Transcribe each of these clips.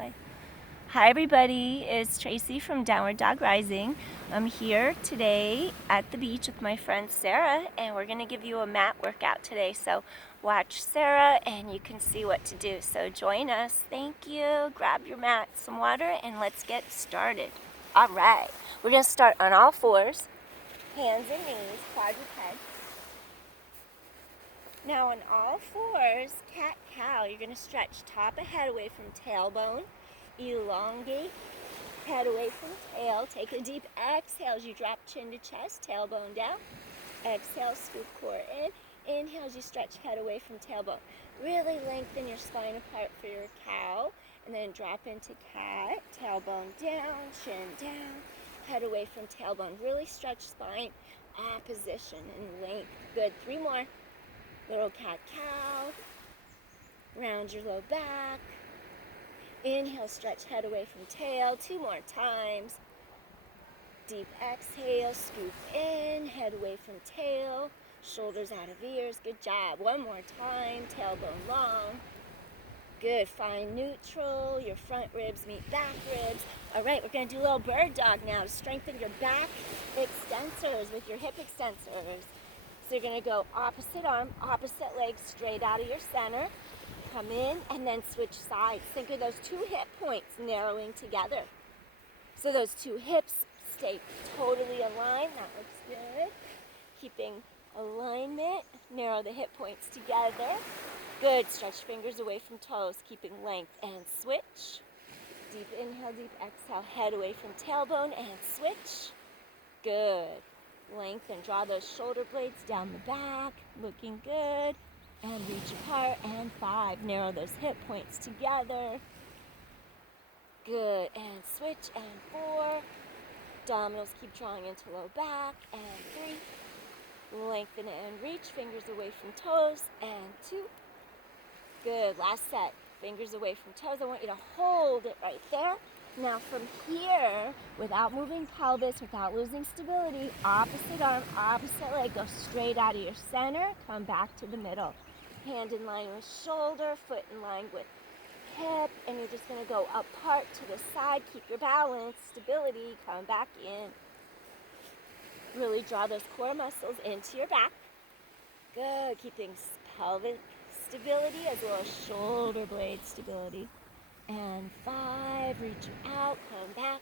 play. Hi everybody, it's Tracy from Downward Dog Rising. I'm here today at the beach with my friend Sarah, and we're going to give you a mat workout today. So watch Sarah and you can see what to do. So join us. Thank you. Grab your mat, some water, and let's get started. All right, we're going to start on all fours, hands and knees, quadruped. Now on all fours, cat-cow, you're going to stretch top of head away from tailbone, elongate head away from tail. Take a deep exhale as you drop chin to chest, tailbone down. Exhale, scoop core in. Inhale as you stretch head away from tailbone. Really lengthen your spine apart for your cow. And then drop into cat, tailbone down, chin down, head away from tailbone. Really stretch spine, opposition and length. Good, 3 more. Little cat-cow, round your low back. Inhale, stretch head away from tail, 2 more times. Deep exhale, scoop in, head away from tail, shoulders out of ears, good job. 1 more time, tailbone long. Good, find neutral, your front ribs meet back ribs. All right, we're gonna do a little bird dog now to strengthen your back extensors with your hip extensors. So you're gonna go opposite arm, opposite leg, straight out of your center. Come in and then switch sides. Think of those 2 hip points narrowing together. So those 2 hips stay totally aligned. That looks good. Keeping alignment, narrow the hip points together. Good, stretch fingers away from toes, keeping length and switch. Deep inhale, deep exhale, head away from tailbone and switch. Good. Lengthen, draw those shoulder blades down the back, looking good, and reach apart, and 5, narrow those hip points together, good, and switch, and 4, abdominals keep drawing into low back, and 3, lengthen and reach, fingers away from toes, and 2, good, last set, fingers away from toes. I want you to hold it right there. Now from here, without moving pelvis, without losing stability, opposite arm, opposite leg, go straight out of your center, come back to the middle. Hand in line with shoulder, foot in line with hip, and you're just gonna go apart to the side, keep your balance, stability, come back in. Really draw those core muscles into your back. Good, keeping pelvic stability as well as shoulder blade stability. And 5, reach out, come back.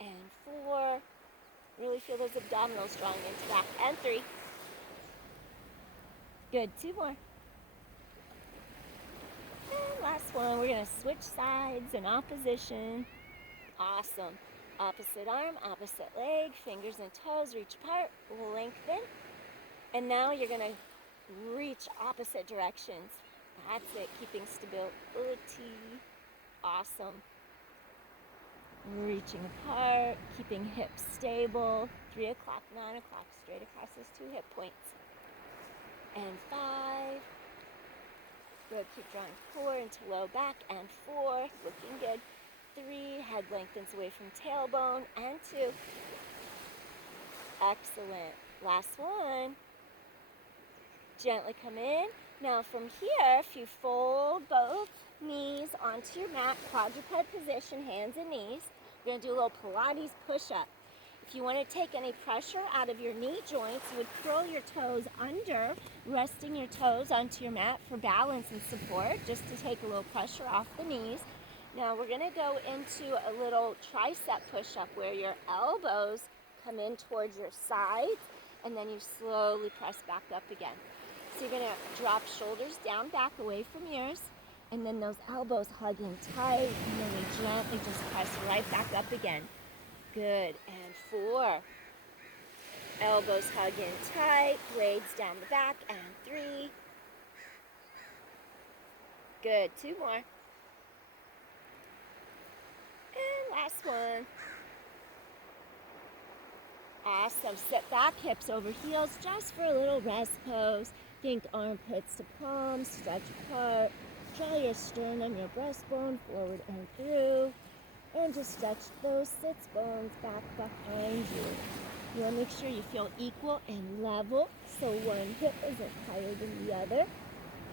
And 4, really feel those abdominals drawing into back. And 3, good, 2 more. And last one, we're gonna switch sides in opposition. Awesome. Opposite arm, opposite leg, fingers and toes, reach apart, lengthen. And now you're gonna reach opposite directions. That's it, keeping stability. Awesome. Reaching apart, keeping hips stable. 3 o'clock, 9 o'clock, straight across those 2 hip points. And 5. Good, keep drawing 4 into low back. And 4, looking good. 3, head lengthens away from tailbone. And 2. Excellent. Last one. Gently come in. Now from here, if you fold both knees onto your mat, quadruped position, hands and knees, we're going to do a little Pilates push-up. If you want to take any pressure out of your knee joints, you would curl your toes under, resting your toes onto your mat for balance and support, just to take a little pressure off the knees. Now we're going to go into a little tricep push-up where your elbows come in towards your sides, and then you slowly press back up again. So you're going to drop shoulders down, back, away from ears, and then those elbows hugging tight, and then you gently just press right back up again. Good, and 4. Elbows hugging tight, blades down the back, and 3. Good, 2 more. And last one. Awesome, sit back, hips over heels, just for a little rest pose. Think armpits to palms, stretch apart. Draw your sternum, your breastbone forward and through. And just stretch those sits bones back behind you. You want to make sure you feel equal and level, so one hip isn't higher than the other.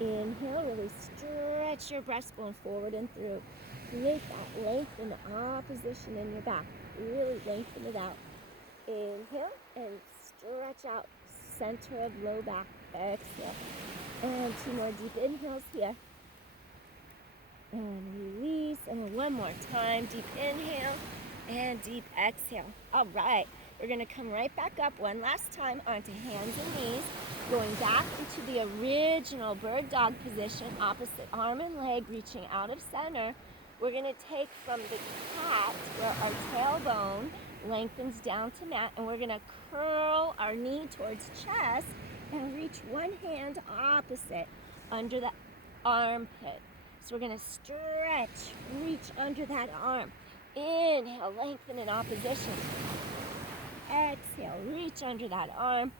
Inhale, really stretch your breastbone forward and through. Create that length in the opposition in your back. Really lengthen it out. Inhale and stretch out. Center of low back. Exhale. And 2 more deep inhales here. And release. And one more time. Deep inhale and deep exhale. All right. We're going to come right back up one last time onto hands and knees. Going back into the original bird dog position. Opposite arm and leg reaching out of center. We're going to take from the cat where our tailbone lengthens down to mat. And we're going to curl our knee towards chest and reach one hand opposite under the armpit. So we're going to stretch, reach under that arm. Inhale, lengthen in opposition. Exhale, reach under that arm.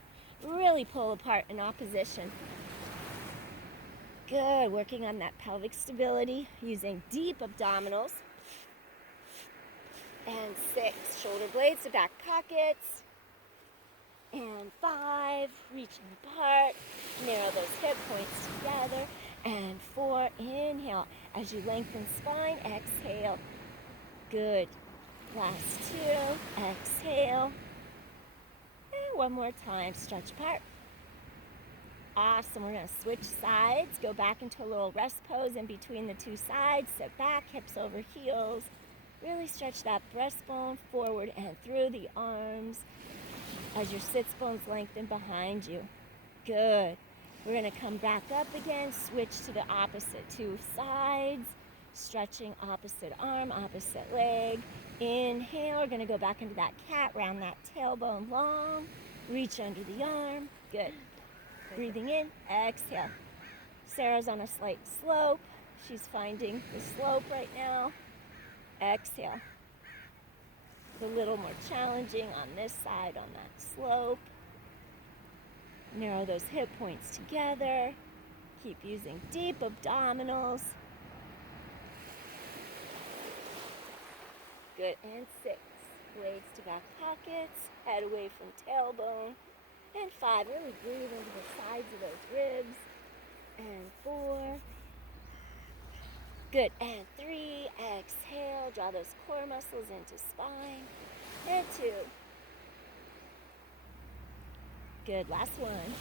Really pull apart in opposition. Good, working on that pelvic stability using deep abdominals. And 6, shoulder blades to back pockets. And 5, reaching apart. Narrow those hip points together. And 4, inhale. As you lengthen spine, exhale. Good. Last 2, exhale. And one more time, stretch apart. Awesome, we're gonna switch sides, go back into a little rest pose in between the 2 sides, sit back, hips over heels. Really stretch that breastbone forward and through the arms as your sits bones lengthen behind you. Good. We're gonna come back up again, switch to the opposite 2 sides, stretching opposite arm, opposite leg. Inhale, we're gonna go back into that cat, round that tailbone long, reach under the arm. Good. Breathing in, exhale. Sarah's on a slight slope. She's finding the slope right now. Exhale. It's a little more challenging on this side on that slope. Narrow those hip points together. Keep using deep abdominals. Good, and 6. Blades to back pockets, head away from tailbone. And 5, really breathe into the sides of those ribs. And 4. Good, and 3, exhale, draw those core muscles into spine. And 2. Good, last one.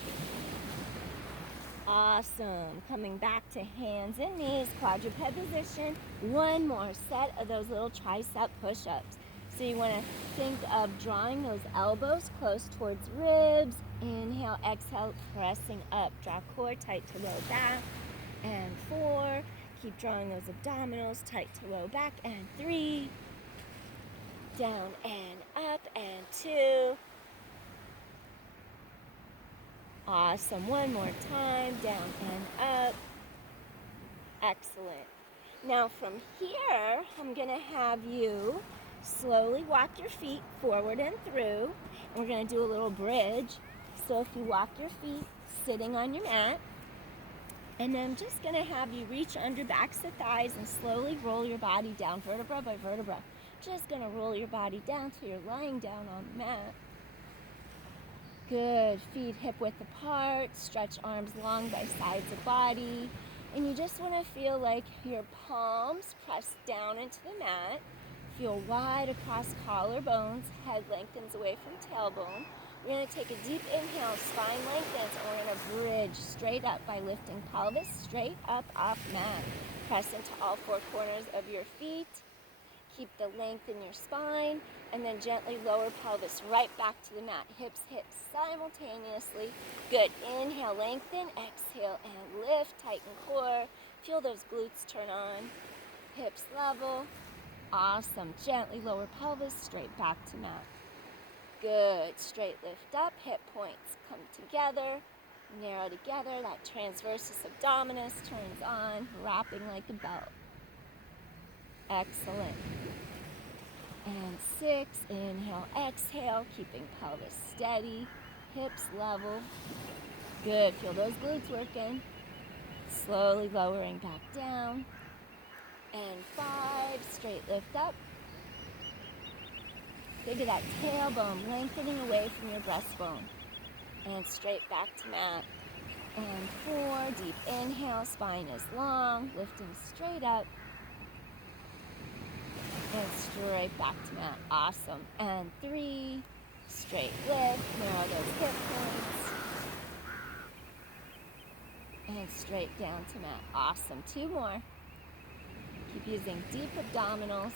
Awesome, coming back to hands and knees, quadruped position. One more set of those little tricep push-ups. So you want to think of drawing those elbows close towards ribs. Inhale, exhale, pressing up. Draw core tight to low back. And 4. Keep drawing those abdominals tight to low back. And 3. Down and up. And 2. Awesome. One more time. Down and up. Excellent. Now from here, I'm going to have you slowly walk your feet forward and through. And we're going to do a little bridge. So if you walk your feet sitting on your mat, and then I'm just going to have you reach under backs to thighs and slowly roll your body down vertebra by vertebra. Just going to roll your body down till you're lying down on the mat. Good. Feet hip width apart. Stretch arms long by sides of body. And you just want to feel like your palms press down into the mat. Feel wide across collarbones. Head lengthens away from tailbone. We're going to take a deep inhale, spine lengthens, and we're going to bridge straight up by lifting pelvis straight up off mat. Press into all 4 corners of your feet. Keep the length in your spine, and then gently lower pelvis right back to the mat. Hips simultaneously. Good. Inhale, lengthen. Exhale, and lift. Tighten core. Feel those glutes turn on. Hips level. Awesome. Gently lower pelvis straight back to mat. Good. Straight lift up. Hip points come together. Narrow together. That transversus abdominis turns on, wrapping like a belt. Excellent. And 6. Inhale, exhale. Keeping pelvis steady. Hips level. Good. Feel those glutes working. Slowly lowering back down. And 5. Straight lift up. Think of that tailbone lengthening away from your breastbone. And straight back to mat. And 4. Deep inhale. Spine is long. Lifting straight up. straight back to mat. Awesome. And 3, straight lift, narrow those hip points. And straight down to mat. Awesome. 2 more. Keep using deep abdominals.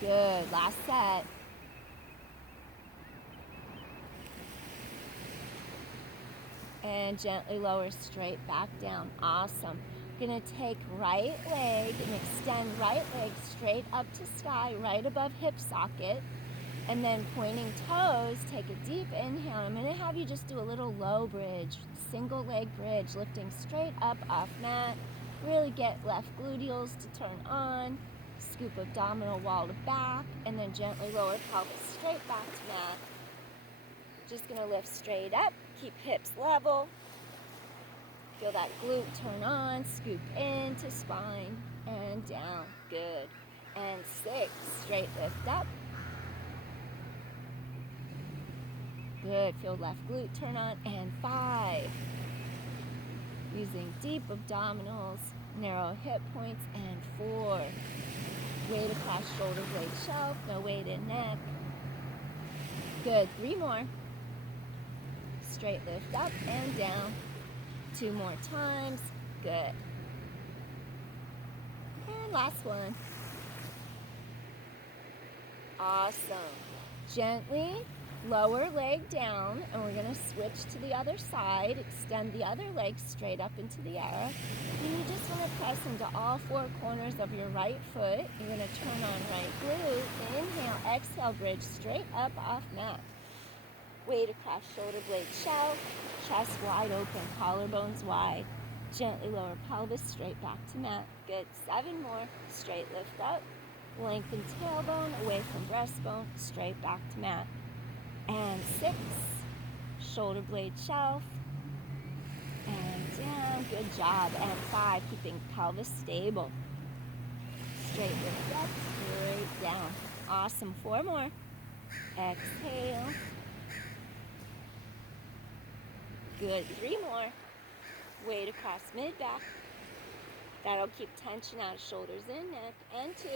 Good. Last set. And gently lower straight back down. Awesome. Gonna take right leg and extend right leg straight up to sky, right above hip socket. And then pointing toes, take a deep inhale. I'm gonna have you just do a little low bridge, single leg bridge, lifting straight up off mat. Really get left gluteals to turn on. Scoop abdominal wall to back, and then gently lower pelvis straight back to mat. Just gonna lift straight up, keep hips level. Feel that glute turn on, scoop into spine and down. Good. And 6, straight lift up. Good. Feel left glute turn on. And 5, using deep abdominals, narrow hip points. And 4, weight across shoulder blade shelf, no weight in neck. Good. 3 more. Straight lift up and down. 2 more times. Good. And last one. Awesome. Gently lower leg down, and we're going to switch to the other side. Extend the other leg straight up into the air. And you just want to press into all 4 corners of your right foot. You're going to turn on right glute. Inhale, exhale, bridge straight up off mat. Weight across shoulder blade shelf, chest wide open, collarbones wide. Gently lower pelvis straight back to mat. Good. 7 more. Straight lift up. Lengthen tailbone away from breastbone, straight back to mat. And 6, shoulder blade shelf. And down. Good job. And 5, keeping pelvis stable. Straight lift up, straight down. Awesome. 4 more. Exhale. Good. 3 more. Weight across mid-back. That'll keep tension out of shoulders in, neck. And 2.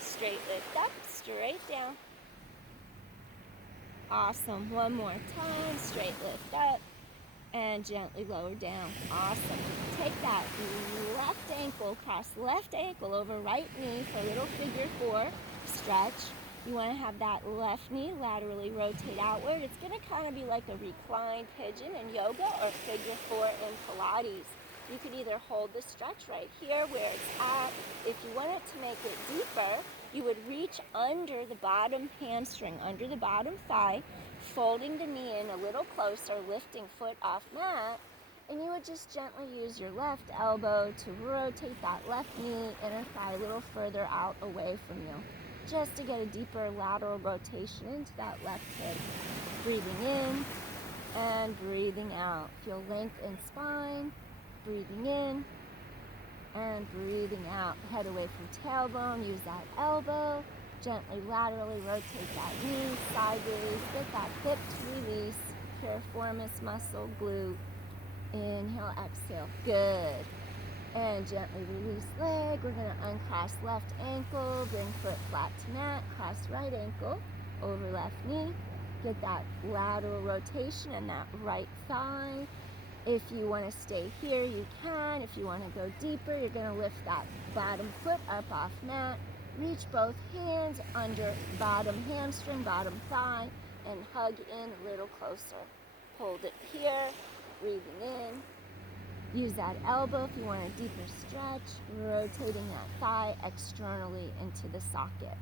Straight lift up, straight down. Awesome. 1 more time. Straight lift up. And gently lower down. Awesome. Take that left ankle, cross left ankle over right knee for a little figure 4 stretch. You want to have that left knee laterally rotate outward. It's going to kind of be like a reclined pigeon in yoga or figure 4 in Pilates. You could either hold the stretch right here where it's at. If you wanted to make it deeper, you would reach under the bottom hamstring, under the bottom thigh, folding the knee in a little closer, lifting foot off mat, and you would just gently use your left elbow to rotate that left knee, inner thigh a little further out away from you, just to get a deeper lateral rotation into that left hip. Breathing in and breathing out. Feel length in spine. Breathing in and breathing out. Head away from tailbone. Use that elbow. Gently laterally rotate that knee sideways. Get that hip to release. Piriformis muscle, glute. Inhale, exhale. Good. And gently release leg. We're going to uncross left ankle. Bring foot flat to mat. Cross right ankle over left knee. Get that lateral rotation in that right thigh. If you want to stay here, you can. If you want to go deeper, you're going to lift that bottom foot up off mat. Reach both hands under bottom hamstring, bottom thigh, and hug in a little closer. Hold it here, breathing in. Use that elbow if you want a deeper stretch, rotating that thigh externally into the socket.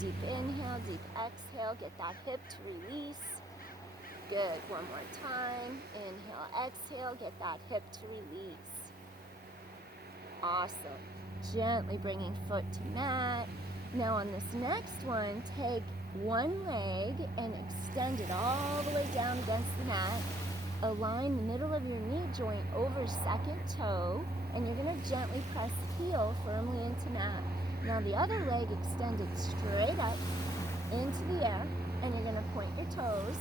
Deep inhale, deep exhale, get that hip to release. Good. 1 more time. Inhale, exhale, get that hip to release. Awesome. Gently bringing foot to mat. Now on this next one, take one leg and extend it all the way down against the mat. Align the middle of your knee joint over second toe, and you're going to gently press heel firmly into mat. Now the other leg extended straight up into the air, and you're going to point your toes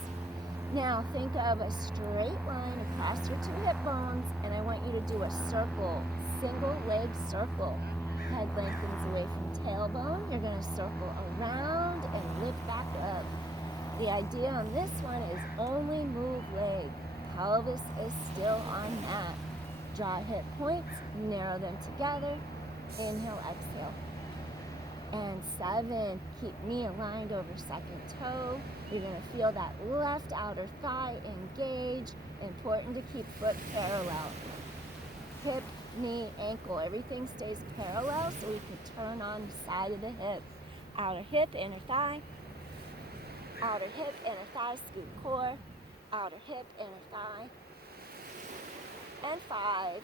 Now think of a straight line across your two hip bones, and I want you to do a circle, single leg circle. Head lengthens away from tailbone. You're going to circle around and lift back up. The idea on this one is only move leg. Pelvis is still on mat. Draw hip points, narrow them together. Inhale, exhale. And 7, keep knee aligned over second toe. You're going to feel that left outer thigh engage. Important to keep foot parallel. Hip, knee, ankle, everything stays parallel so we can turn on the side of the hip. Outer hip, inner thigh. Outer hip, inner thigh, scoot core. Outer hip, inner thigh. And 5,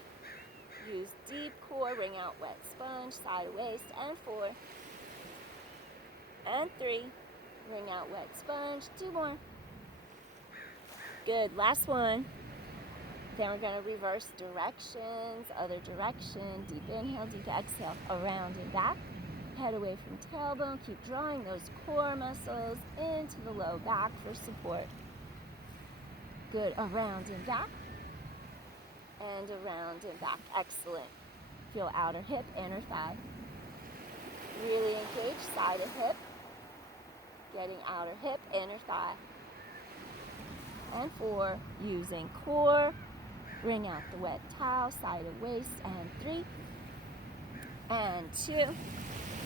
use deep core, ring out wet sponge, side of waist. And 4. And 3, ring out wet sponge. 2 more. Good, last one. Then we're going to reverse directions, other direction. Deep inhale, deep exhale, around and back. Head away from tailbone. Keep drawing those core muscles into the low back for support. Good, around and back. And around and back. Excellent. Feel outer hip, inner thigh. Really engage side of hip. Getting outer hip, inner thigh. And 4, using core. Wring out the wet towel, side of waist. And 3. And 2.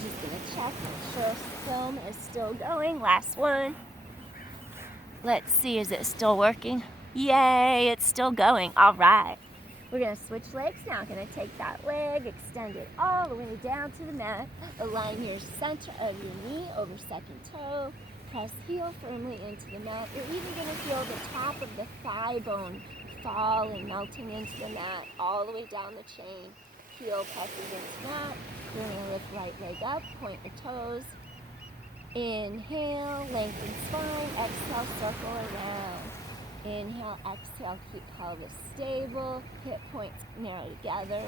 Just going to check, make sure film is still going. Last one. Let's see, is it still working? Yay, it's still going. All right. We're going to switch legs now. Going to take that leg, extend it all the way down to the mat. Align your center of your knee over second toe. Press heel firmly into the mat. You're even going to feel the top of the thigh bone falling, melting into the mat, all the way down the chain. Heel presses into mat. You're going to lift right leg up, point your toes. Inhale, lengthen spine. Exhale, circle around. Inhale, exhale, keep pelvis stable. Hip points narrow together.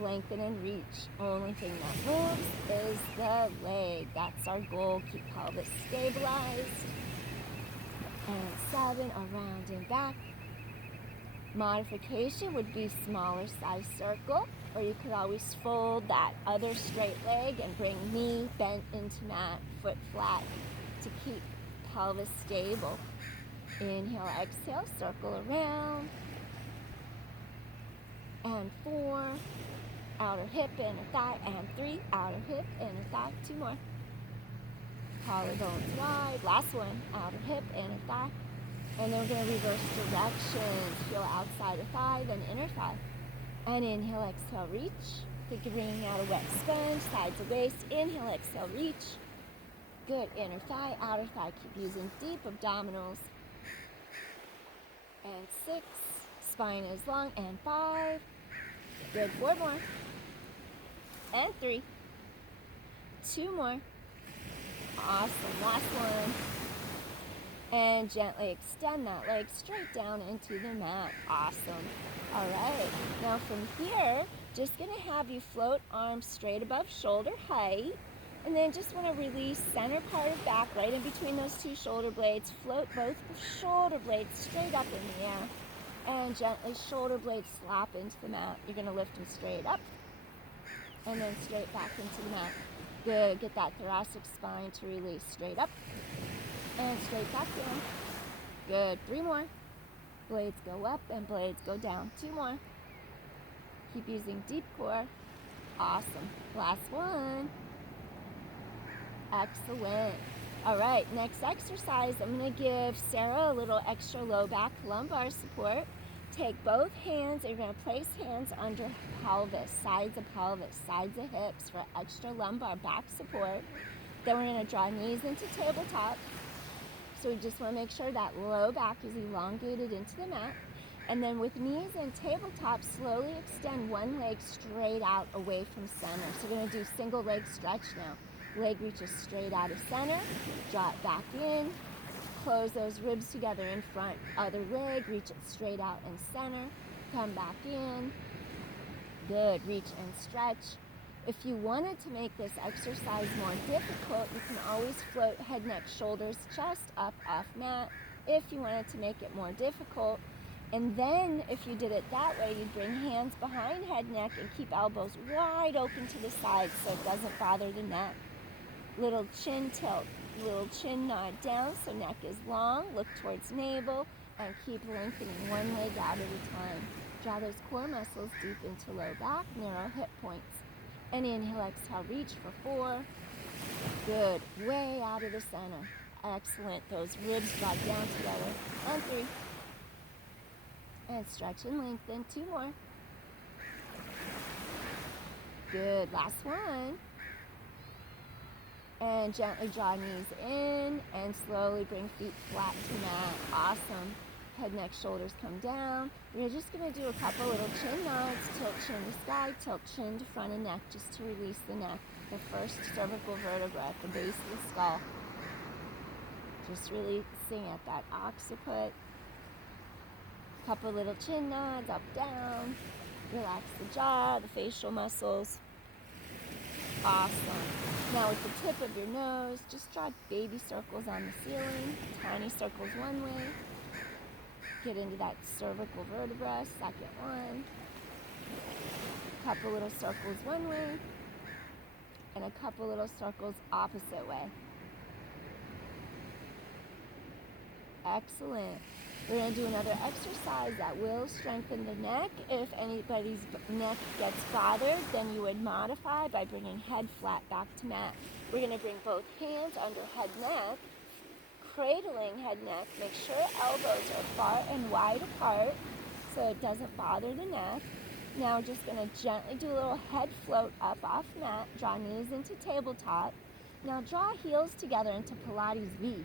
Lengthen and reach. Only thing that moves is the leg. That's our goal. Keep pelvis stabilized. And 7, around and back. Modification would be smaller size circle, or you could always fold that other straight leg and bring knee bent into mat, foot flat to keep pelvis stable. Inhale, exhale, circle around. And 4, outer hip, inner thigh. And 3, outer hip, inner thigh. 2 more. Collarbones wide. Last one, outer hip, inner thigh. And then we're going to reverse directions. Feel outside of thigh, then inner thigh. And inhale, exhale, reach. Think of bringing out a wet sponge, sides of waist. Inhale, exhale, reach. Good, inner thigh, outer thigh. Keep using deep abdominals. And 6, spine is long. And 5, good, 4 more. And 3, 2 more. Awesome, last one. And gently extend that leg straight down into the mat. Awesome. All right. Now from here, just going to have you float arms straight above shoulder height. And then just want to release center part of back right in between those two shoulder blades. Float both shoulder blades straight up in the air. And gently shoulder blades slap into the mat. You're going to lift them straight up. And then straight back into the mat. Good. Get that thoracic spine to release straight up. And straight back down. Good. 3 more. Blades go up and blades go down. 2 more. Keep using deep core. Awesome. Last one. Excellent. All right, next exercise, I'm going to give Sarah a little extra low back lumbar support. Take both hands, you're going to place hands under pelvis, sides of hips for extra lumbar back support. Then we're going to draw knees into tabletop. So we just want to make sure that low back is elongated into the mat. And then with knees and tabletop, slowly extend one leg straight out away from center. So we're going to do single leg stretch now. Leg reaches straight out of center, draw it back in, close those ribs together in front. Other leg, reach it straight out in center, come back in. Good, reach and stretch. If you wanted to make this exercise more difficult, you can always float head, neck, shoulders, chest up off mat. if you wanted to make it more difficult. And then if you did it that way, you'd bring hands behind head, neck, and keep elbows wide open to the sides so it doesn't bother the neck. Little chin tilt, little chin nod down so neck is long, look towards navel, and keep lengthening one leg out at a time. Draw those core muscles deep into low back, narrow hip points. And inhale, exhale, reach for 4. Good, way out of the center. Excellent, those ribs draw down together. And 3. And stretch and lengthen. 2 more. Good, last one. And gently draw knees in and slowly bring feet flat to mat. Awesome. Head, neck, shoulders come down. We're just going to do a couple little chin nods. Tilt chin to sky, tilt chin to front and neck just to release the neck. The first cervical vertebra at the base of the skull. Just releasing at that occiput. Couple little chin nods, up, down. Relax the jaw, the facial muscles. Awesome. Now with the tip of your nose, just draw baby circles on the ceiling. Tiny circles one way. Get into that cervical vertebra, second one. Couple little circles one way. And a couple little circles opposite way. Excellent. We're going to do another exercise that will strengthen the neck. If anybody's neck gets bothered, then you would modify by bringing head flat back to mat. We're going to bring both hands under head neck, cradling head neck. Make sure elbows are far and wide apart so it doesn't bother the neck. Now we're just going to gently do a little head float up off mat. Draw knees into tabletop. Now draw heels together into Pilates V.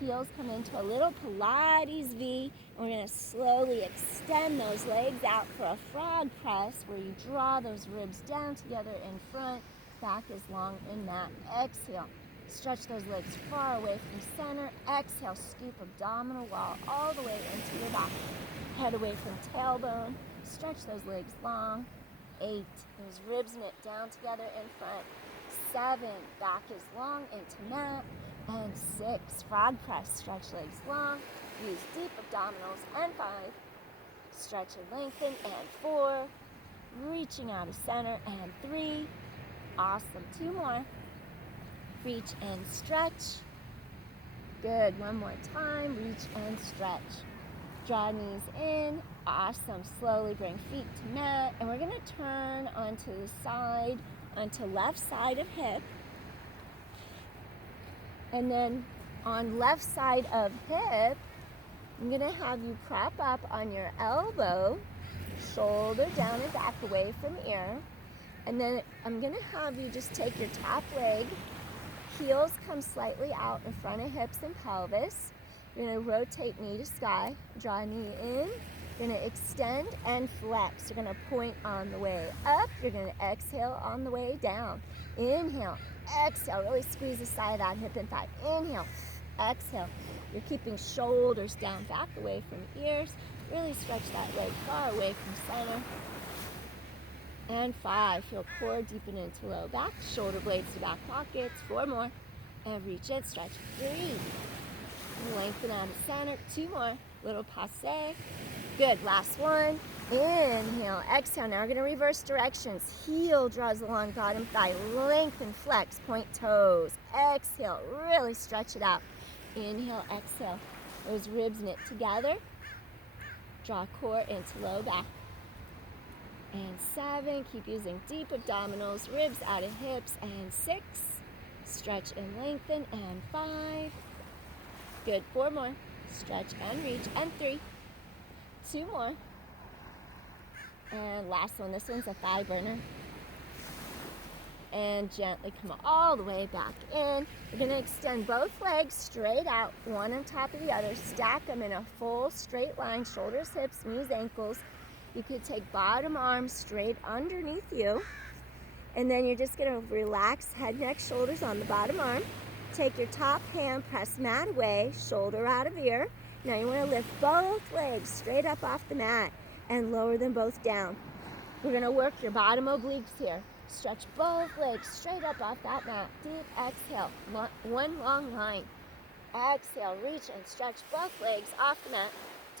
Heels come into a little Pilates V, and we're going to slowly extend those legs out for a frog press where you draw those ribs down together in front, back is long in mat. Exhale, stretch those legs far away from center. Exhale, scoop abdominal wall all the way into your back. Head away from tailbone, stretch those legs long. 8, those ribs knit down together in front. 7, back is long into mat. And 6, frog press, stretch legs long, use deep abdominals. And 5, stretch and lengthen. And 4, reaching out of center. And 3, awesome. 2 more, reach and stretch. Good, one more time, reach and stretch. Draw knees in, awesome. Slowly bring feet to mat. And we're going to turn onto the side, onto left side of hip. And then on left side of hip, I'm going to have you prop up on your elbow, shoulder down and back away from ear. And then I'm going to have you just take your top leg, heels come slightly out in front of hips and pelvis. You're going to rotate knee to sky, draw knee in. You're going to extend and flex. You're going to point on the way up. You're going to exhale on the way down. Inhale. Exhale, really squeeze the side of that hip and thigh. Inhale, exhale. You're keeping shoulders down, back away from ears. Really stretch that leg far away from center. And 5, feel core deepen into low back, shoulder blades to back pockets. 4 more, and reach and stretch. 3, lengthen out of center. 2 more, little passe. Good, last one. Inhale, exhale. Now we're going to reverse directions. Heel draws along bottom thigh. Lengthen, flex, point toes. Exhale, really stretch it out. Inhale, exhale. Those ribs knit together. Draw core into low back. And 7, keep using deep abdominals, ribs out of hips. And 6, stretch and lengthen. And 5, good. 4 more, stretch and reach. And 3, 2 more. And last one, this one's a thigh burner. And gently come all the way back in. We're going to extend both legs straight out, one on top of the other. Stack them in a full straight line, shoulders, hips, knees, ankles. You could take bottom arm straight underneath you. And then you're just going to relax head, neck, shoulders on the bottom arm. Take your top hand, press mat away, shoulder out of ear. Now you want to lift both legs straight up off the mat and lower them both down. We're going to work your bottom obliques here. Stretch both legs straight up off that mat. Deep exhale, one long line. Exhale, reach and stretch both legs off the mat.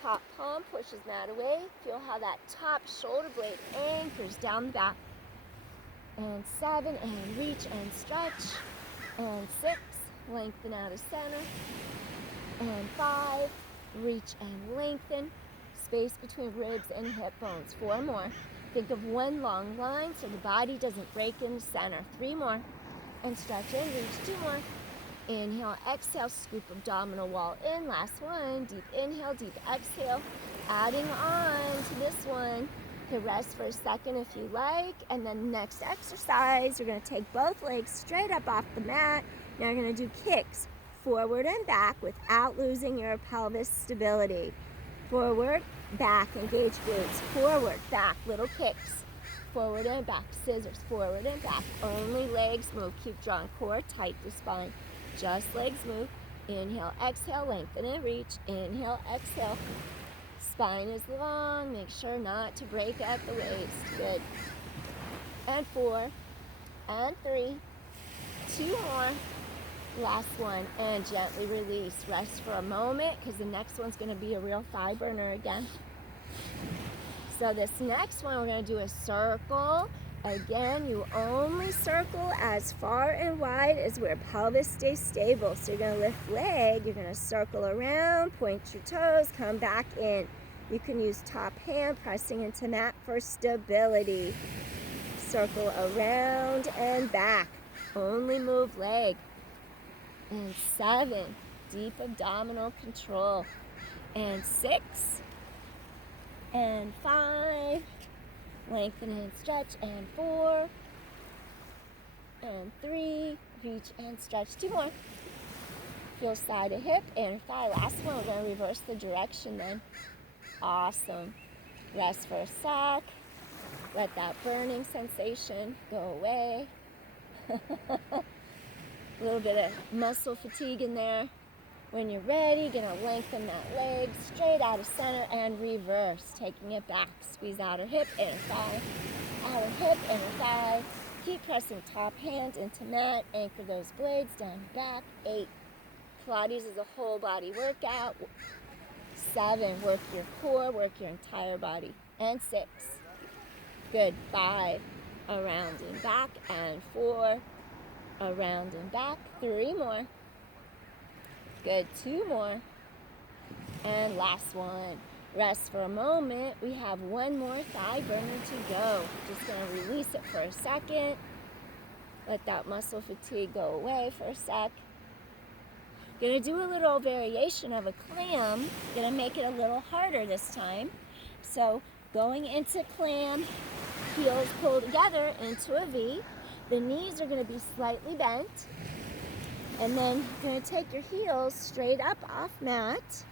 Top palm pushes mat away. Feel how that top shoulder blade anchors down the back. And 7, and reach and stretch. And 6, lengthen out of center. And 5, reach and lengthen. Space between ribs and hip bones. 4 more. Think of one long line so the body doesn't break in the center. 3 more. And stretch and reach. 2 more. Inhale, exhale, scoop abdominal wall in. Last one. Deep inhale, deep exhale. Adding on to this one. You can rest for a second if you like. And then next exercise, you're going to take both legs straight up off the mat. Now you're going to do kicks forward and back without losing your pelvis stability. Forward, back, engage glutes. Forward, back, little kicks. Forward and back, scissors, forward and back. Only legs move. Keep drawing core tight to spine. Just legs move. Inhale, exhale, lengthen and reach. Inhale, exhale. Spine is long. Make sure not to break at the waist. Good. And 4, and 3, 2 more. Last one, and gently release. Rest for a moment because the next one's going to be a real thigh burner again. So this next one, we're going to do a circle. Again, you only circle as far and wide as where pelvis stays stable. So you're going to lift leg, you're going to circle around, point your toes, come back in. You can use top hand, pressing into mat for stability. Circle around and back. Only move leg. And 7, deep abdominal control. And 6, and 5, lengthen and stretch. And 4, and 3, reach and stretch. 2 more. Feel side to hip, inner thigh. Last one, we're going to reverse the direction then. Awesome. Rest for a sec. Let that burning sensation go away. A little bit of muscle fatigue in there. When you're ready, gonna lengthen that leg straight out of center and reverse, taking it back. Squeeze outer hip, inner thigh, outer hip, inner thigh. Keep pressing top hand into mat. Anchor those blades down back. 8. Pilates is a whole body workout. 7, work your core, work your entire body. And 6. Good. 5, around and back. And 4, around and back. 3 more. Good. 2 more. And last one. Rest for a moment. We have 1 more thigh burner to go. Just going to release it for a second. Let that muscle fatigue go away for a sec. Going to do a little variation of a clam. Going to make it a little harder this time. So going into clam, heels pull together into a V. The knees are going to be slightly bent. And then you're going to take your heels straight up off mat.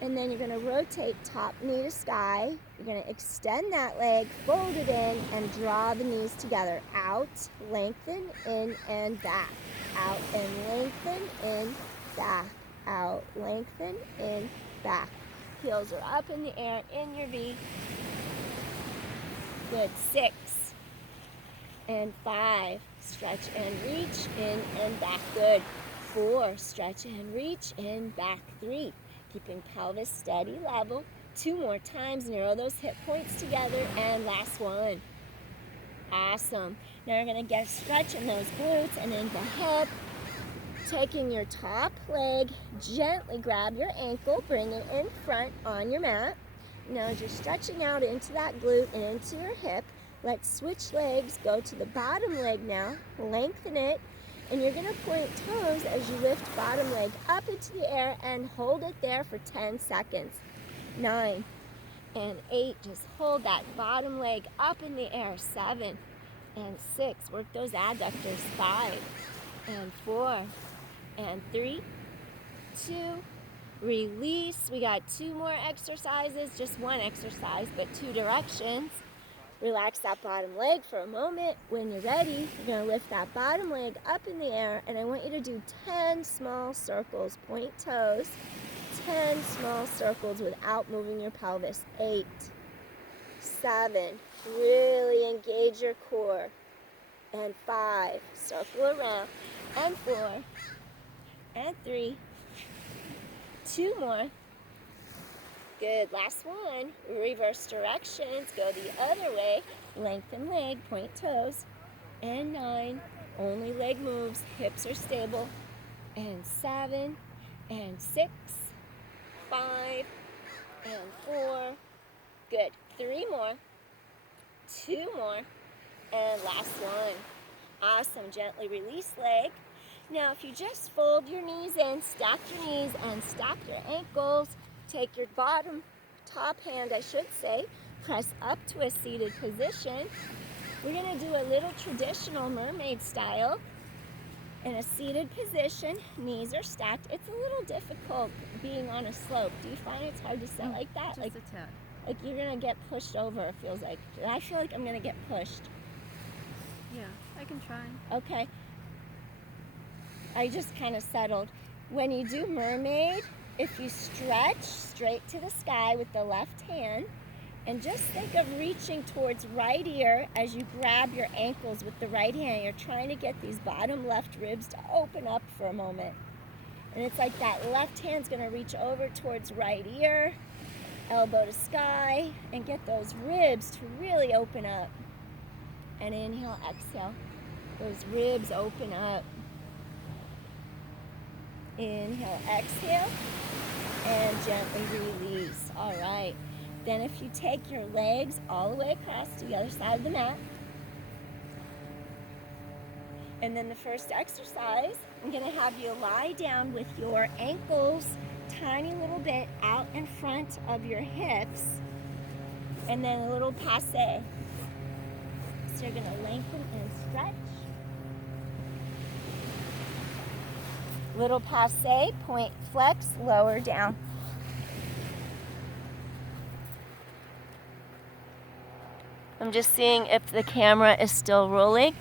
And then you're going to rotate top knee to sky. You're going to extend that leg, fold it in, and draw the knees together. Out, lengthen, in, and back. Out and lengthen, in, back. Out, lengthen, in, back. Heels are up in the air, in your V. Good. 6 and 5. Stretch and reach, in and back. Good. 4. Stretch and reach, in, back. 3. Keeping pelvis steady, level. 2 more times. Narrow those hip points together. And last one. Awesome. Now you're going to get a stretch in those glutes and in the hip. Taking your top leg, gently grab your ankle, bring it in front on your mat. Now as you're stretching out into that glute and into your hip, let's switch legs. Go to the bottom leg now. Lengthen it. And you're going to point toes as you lift bottom leg up into the air and hold it there for 10 seconds. 9 and 8. Just hold that bottom leg up in the air. 7 and 6. Work those adductors. 5 and 4 and 3, 2. Release. We got 2 more exercises. Just 1 exercise, but 2 directions. Relax that bottom leg for a moment. When you're ready, you're going to lift that bottom leg up in the air, and I want you to do 10 small circles. Point toes. 10 small circles without moving your pelvis. 8, 7. Really engage your core. And 5. Circle around. And 4. And 3. 2 more. Good, last one. Reverse directions, go the other way. Lengthen leg, point toes. And 9, only leg moves, hips are stable. And 7, and 6, 5, and 4. Good, 3 more, 2 more, and last one. Awesome, gently release leg. Now if you just fold your knees in, stack your knees and stack your ankles, take your top hand, I should say, press up to a seated position. We're gonna do a little traditional mermaid style in a seated position. Knees are stacked. It's a little difficult being on a slope. Do you find it's hard to sit like that? Just like a tad. Like you're gonna get pushed over, it feels like. I feel like I'm gonna get pushed. Yeah, I can try. Okay. I just kind of settled. When you do mermaid, if you stretch straight to the sky with the left hand, and just think of reaching towards right ear as you grab your ankles with the right hand. You're trying to get these bottom left ribs to open up for a moment. And it's like that left hand's gonna reach over towards right ear, elbow to sky, and get those ribs to really open up. And inhale, exhale. Those ribs open up. Inhale, exhale, and gently release. All right. Then if you take your legs all the way across to the other side of the mat, and then the first exercise, I'm going to have you lie down with your ankles tiny little bit out in front of your hips, and then a little passe. So you're going to lengthen and stretch. Little passe, point flex, lower down. I'm just seeing if the camera is still rolling.